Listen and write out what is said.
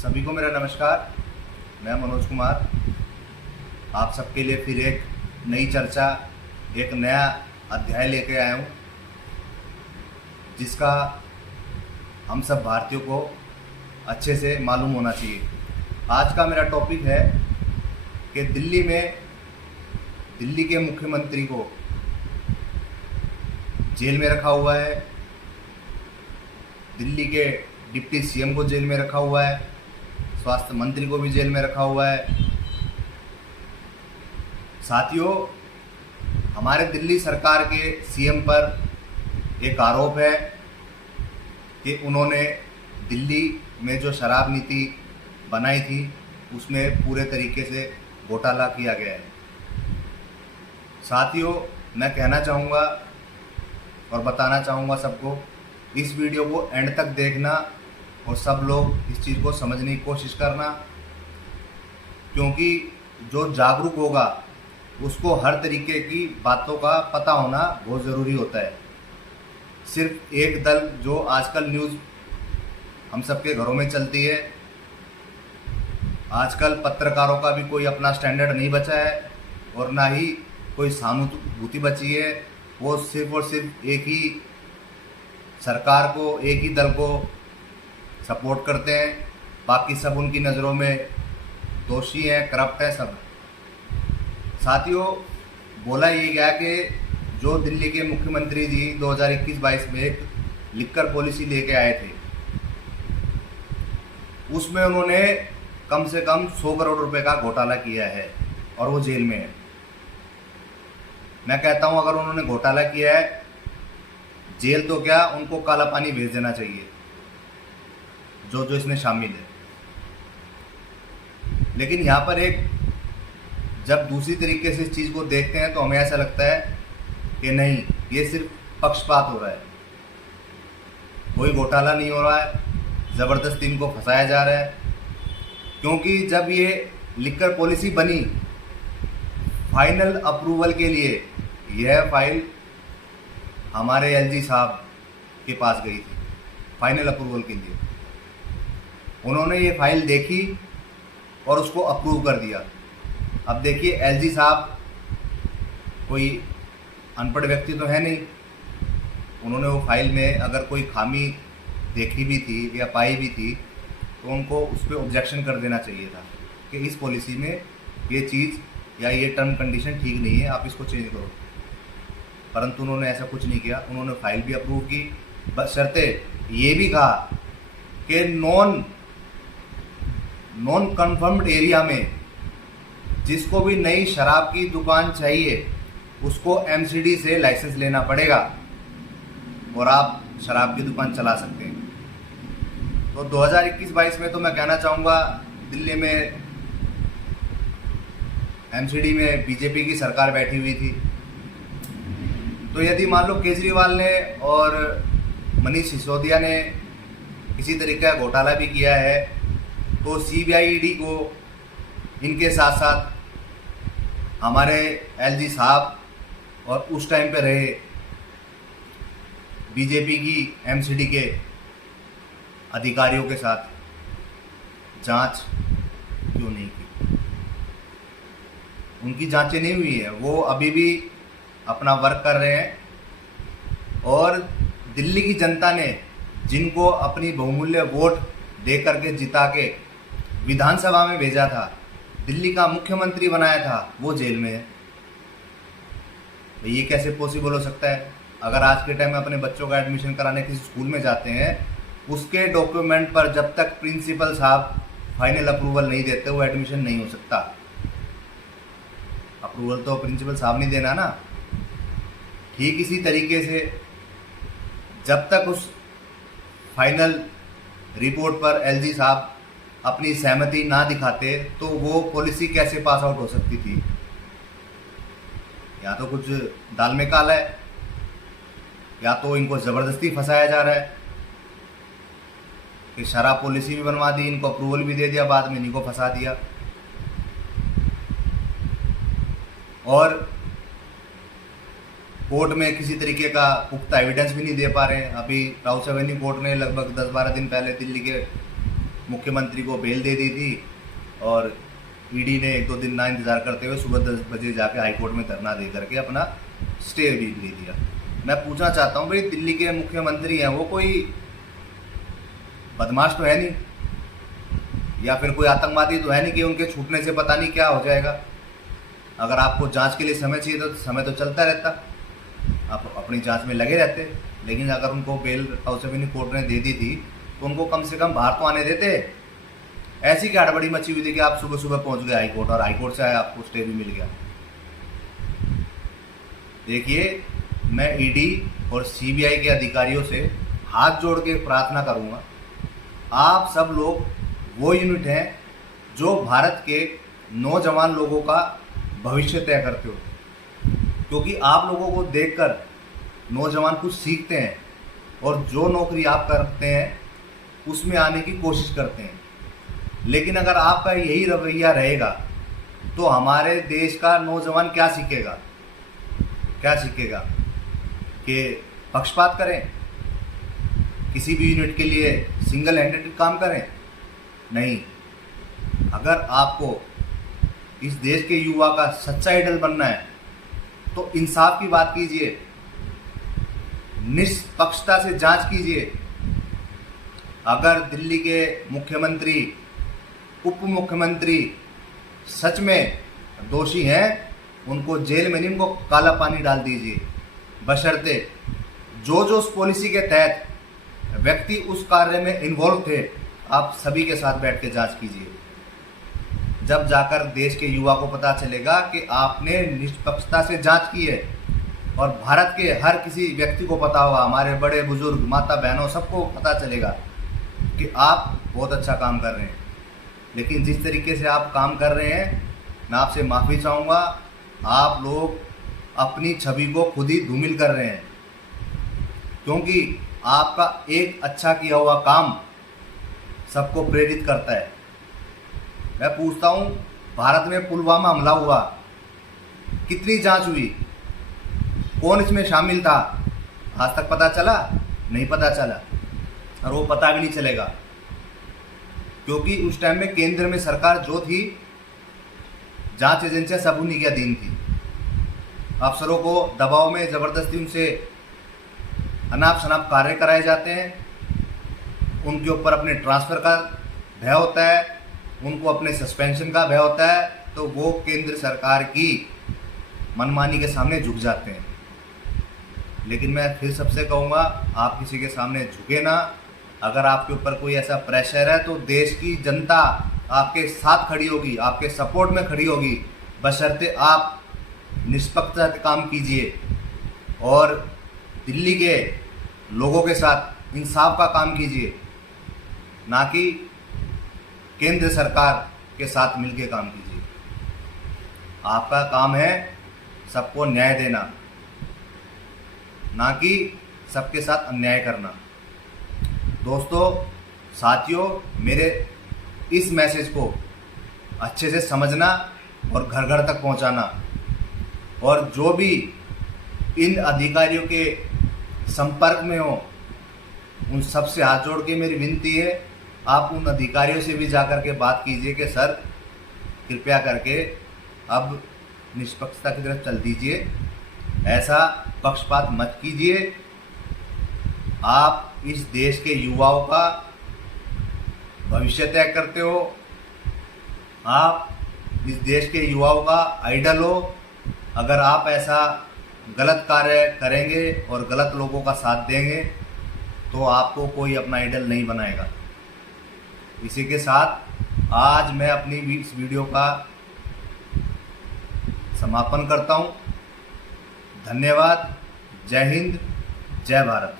सभी को मेरा नमस्कार। मैं मनोज कुमार आप सबके लिए फिर एक नई चर्चा, एक नया अध्याय लेके आया हूँ, जिसका हम सब भारतीयों को अच्छे से मालूम होना चाहिए। आज का मेरा टॉपिक है कि दिल्ली के मुख्यमंत्री को जेल में रखा हुआ है, दिल्ली के डिप्टी सीएम को जेल में रखा हुआ है, स्वास्थ्य मंत्री को भी जेल में रखा हुआ है। साथियों, हमारे दिल्ली सरकार के सीएम पर एक आरोप है कि उन्होंने दिल्ली में जो शराब नीति बनाई थी उसमें पूरे तरीके से घोटाला किया गया है। साथियों, मैं कहना चाहूँगा और बताना चाहूँगा सबको, इस वीडियो को एंड तक देखना और सब लोग इस चीज़ को समझने की कोशिश करना, क्योंकि जो जागरूक होगा उसको हर तरीके की बातों का पता होना बहुत ज़रूरी होता है। सिर्फ एक दल जो आजकल न्यूज़ हम सबके घरों में चलती है, आजकल पत्रकारों का भी कोई अपना स्टैंडर्ड नहीं बचा है और ना ही कोई सहानुभूति बची है। वो सिर्फ और सिर्फ एक ही सरकार को, एक ही दल को सपोर्ट करते हैं, बाकी सब उनकी नज़रों में दोषी हैं, करप्ट हैं सब। साथियों, बोला ये गया कि जो दिल्ली के मुख्यमंत्री जी 2021-22 में एक लिकर पॉलिसी लेके आए थे, उसमें उन्होंने कम से कम 100 करोड़ रुपए का घोटाला किया है और वो जेल में है। मैं कहता हूं, अगर उन्होंने घोटाला किया है, जेल तो क्या, उनको काला पानी भेज देना चाहिए जो जो इसमें शामिल है। लेकिन यहाँ पर एक जब दूसरी तरीके से इस चीज़ को देखते हैं तो हमें ऐसा लगता है कि नहीं, ये सिर्फ पक्षपात हो रहा है, कोई घोटाला नहीं हो रहा है, ज़बरदस्ती इनको फंसाया जा रहा है। क्योंकि जब ये लिकर पॉलिसी बनी, फाइनल अप्रूवल के लिए यह फाइल हमारे एलजी साहब के पास गई थी। फाइनल अप्रूवल के लिए उन्होंने ये फाइल देखी और उसको अप्रूव कर दिया। अब देखिए, एलजी साहब कोई अनपढ़ व्यक्ति तो है नहीं, उन्होंने वो फाइल में अगर कोई खामी देखी भी थी या पाई भी थी तो उनको उस पर ऑब्जेक्शन कर देना चाहिए था कि इस पॉलिसी में ये चीज़ या ये टर्म कंडीशन ठीक नहीं है, आप इसको चेंज करो। परंतु उन्होंने ऐसा कुछ नहीं किया। उन्होंने फाइल भी अप्रूव की, बस शर्ते ये भी कहा कि नॉन कन्फर्म्ड एरिया में जिसको भी नई शराब की दुकान चाहिए उसको एमसीडी से लाइसेंस लेना पड़ेगा और आप शराब की दुकान चला सकते हैं। तो 2021-22 में तो मैं कहना चाहूँगा, दिल्ली में एमसीडी में बीजेपी की सरकार बैठी हुई थी। तो यदि मान लो केजरीवाल ने और मनीष सिसोदिया ने किसी तरीके का घोटाला भी किया है, तो सीबीआई ईडी को इनके साथ साथ हमारे एलजी साहब और उस टाइम पे रहे बीजेपी की एमसीडी के अधिकारियों के साथ जांच क्यों नहीं की? उनकी जांचें नहीं हुई है, वो अभी भी अपना वर्क कर रहे हैं। और दिल्ली की जनता ने जिनको अपनी बहुमूल्य वोट दे करके जिता के विधानसभा में भेजा था, दिल्ली का मुख्यमंत्री बनाया था, वो जेल में है। ये कैसे पॉसिबल हो सकता है? अगर आज के टाइम में अपने बच्चों का एडमिशन कराने किसी स्कूल में जाते हैं, उसके डॉक्यूमेंट पर जब तक प्रिंसिपल साहब फाइनल अप्रूवल नहीं देते वो एडमिशन नहीं हो सकता। अप्रूवल तो प्रिंसिपल साहब नहीं देना ना। ठीक इसी तरीके से जब तक उस फाइनल रिपोर्ट पर एलजी साहब अपनी सहमति ना दिखाते तो वो पॉलिसी कैसे पास आउट हो सकती थी? या तो कुछ दाल में काला है, या तो इनको ज़बरदस्ती फंसाया जा रहा है कि शराब पॉलिसी भी बनवा दी, इनको अप्रूवल भी दे दिया, बाद में इनको फंसा दिया। और कोर्ट में किसी तरीके का पुख्ता एविडेंस भी नहीं दे पा रहे हैं। अभी राउस एवेन्यू कोर्ट ने लगभग 10-12 दिन पहले दिल्ली के मुख्यमंत्री को बेल दे दी थी और ईडी ने 1-2 दिन ना इंतज़ार करते हुए सुबह 10 बजे जाके हाईकोर्ट में धरना दे करके अपना स्टे भी ले दिया। मैं पूछना चाहता हूँ भाई, दिल्ली के मुख्यमंत्री हैं, वो कोई बदमाश तो है नहीं, या फिर कोई आतंकवादी तो है नहीं कि उनके छूटने से पता नहीं क्या हो जाएगा। अगर आपको जांच के लिए समय चाहिए तो समय तो चलता रहता, आप अपनी जांच में लगे रहते। लेकिन अगर उनको बेल हाउस एवेन्यू कोर्ट ने दे दी थी तो उनको कम से कम बाहर तो आने देते। ऐसी क्या हड़बड़ी मची हुई थी कि आप सुबह सुबह पहुंच गए हाईकोर्ट और हाईकोर्ट से आपको स्टे भी मिल गया। देखिए, मैं ईडी और सीबीआई के अधिकारियों से हाथ जोड़ के प्रार्थना करूंगा, आप सब लोग वो यूनिट हैं जो भारत के नौजवान लोगों का भविष्य तय करते हो, क्योंकि आप लोगों को देखकर नौजवान कुछ सीखते हैं और जो नौकरी आप करते हैं उसमें आने की कोशिश करते हैं। लेकिन अगर आपका यही रवैया रहेगा तो हमारे देश का नौजवान क्या सीखेगा? क्या सीखेगा? कि पक्षपात करें, किसी भी यूनिट के लिए सिंगल हैंडेड काम करें? नहीं। अगर आपको इस देश के युवा का सच्चा आइडल बनना है तो इंसाफ की बात कीजिए, निष्पक्षता से जांच कीजिए। अगर दिल्ली के मुख्यमंत्री, उप मुख्यमंत्री सच में दोषी हैं, उनको जेल में नहीं, उनको काला पानी डाल दीजिए, बशर्ते जो उस पॉलिसी के तहत व्यक्ति उस कार्य में इन्वॉल्व थे, आप सभी के साथ बैठ के जांच कीजिए। जब जाकर देश के युवा को पता चलेगा कि आपने निष्पक्षता से जांच की है, और भारत के हर किसी व्यक्ति को पता होगा, हमारे बड़े बुजुर्ग, माता बहनों, सबको पता चलेगा कि आप बहुत अच्छा काम कर रहे हैं। लेकिन जिस तरीके से आप काम कर रहे हैं, मैं आपसे माफ़ी चाहूँगा, आप लोग अपनी छवि को खुद ही धूमिल कर रहे हैं, क्योंकि आपका एक अच्छा किया हुआ काम सबको प्रेरित करता है। मैं पूछता हूँ, भारत में पुलवामा हमला हुआ, कितनी जांच हुई? कौन इसमें शामिल था? आज तक पता चला? नहीं पता चला, और वो पता भी नहीं चलेगा, क्योंकि उस टाइम में केंद्र में सरकार जो थी, जांच एजेंसियां सब उन्हीं के अधीन थी। अफसरों को दबाव में ज़बरदस्ती उनसे अनाप शनाप कार्य कराए जाते हैं, उनके ऊपर अपने ट्रांसफ़र का भय होता है, उनको अपने सस्पेंशन का भय होता है, तो वो केंद्र सरकार की मनमानी के सामने झुक जाते हैं। लेकिन मैं फिर सबसे कहूँगा, आप किसी के सामने झुके ना। अगर आपके ऊपर कोई ऐसा प्रेशर है तो देश की जनता आपके साथ खड़ी होगी, आपके सपोर्ट में खड़ी होगी, बशर्ते आप निष्पक्षता से काम कीजिए और दिल्ली के लोगों के साथ इंसाफ का काम कीजिए, ना कि केंद्र सरकार के साथ मिलकर काम कीजिए। आपका काम है सबको न्याय देना, ना कि सबके साथ अन्याय करना। दोस्तों, साथियों, मेरे इस मैसेज को अच्छे से समझना और घर घर तक पहुंचाना, और जो भी इन अधिकारियों के संपर्क में हो, उन सब से हाथ जोड़ के मेरी विनती है, आप उन अधिकारियों से भी जाकर के बात कीजिए कि सर, कृपया करके अब निष्पक्षता की तरफ चल दीजिए, ऐसा पक्षपात मत कीजिए। आप इस देश के युवाओं का भविष्य तय करते हो, आप इस देश के युवाओं का आइडल हो। अगर आप ऐसा गलत कार्य करेंगे और गलत लोगों का साथ देंगे तो आपको कोई अपना आइडल नहीं बनाएगा। इसी के साथ आज मैं अपनी इस वीडियो का समापन करता हूँ। धन्यवाद। जय हिंद, जय भारत।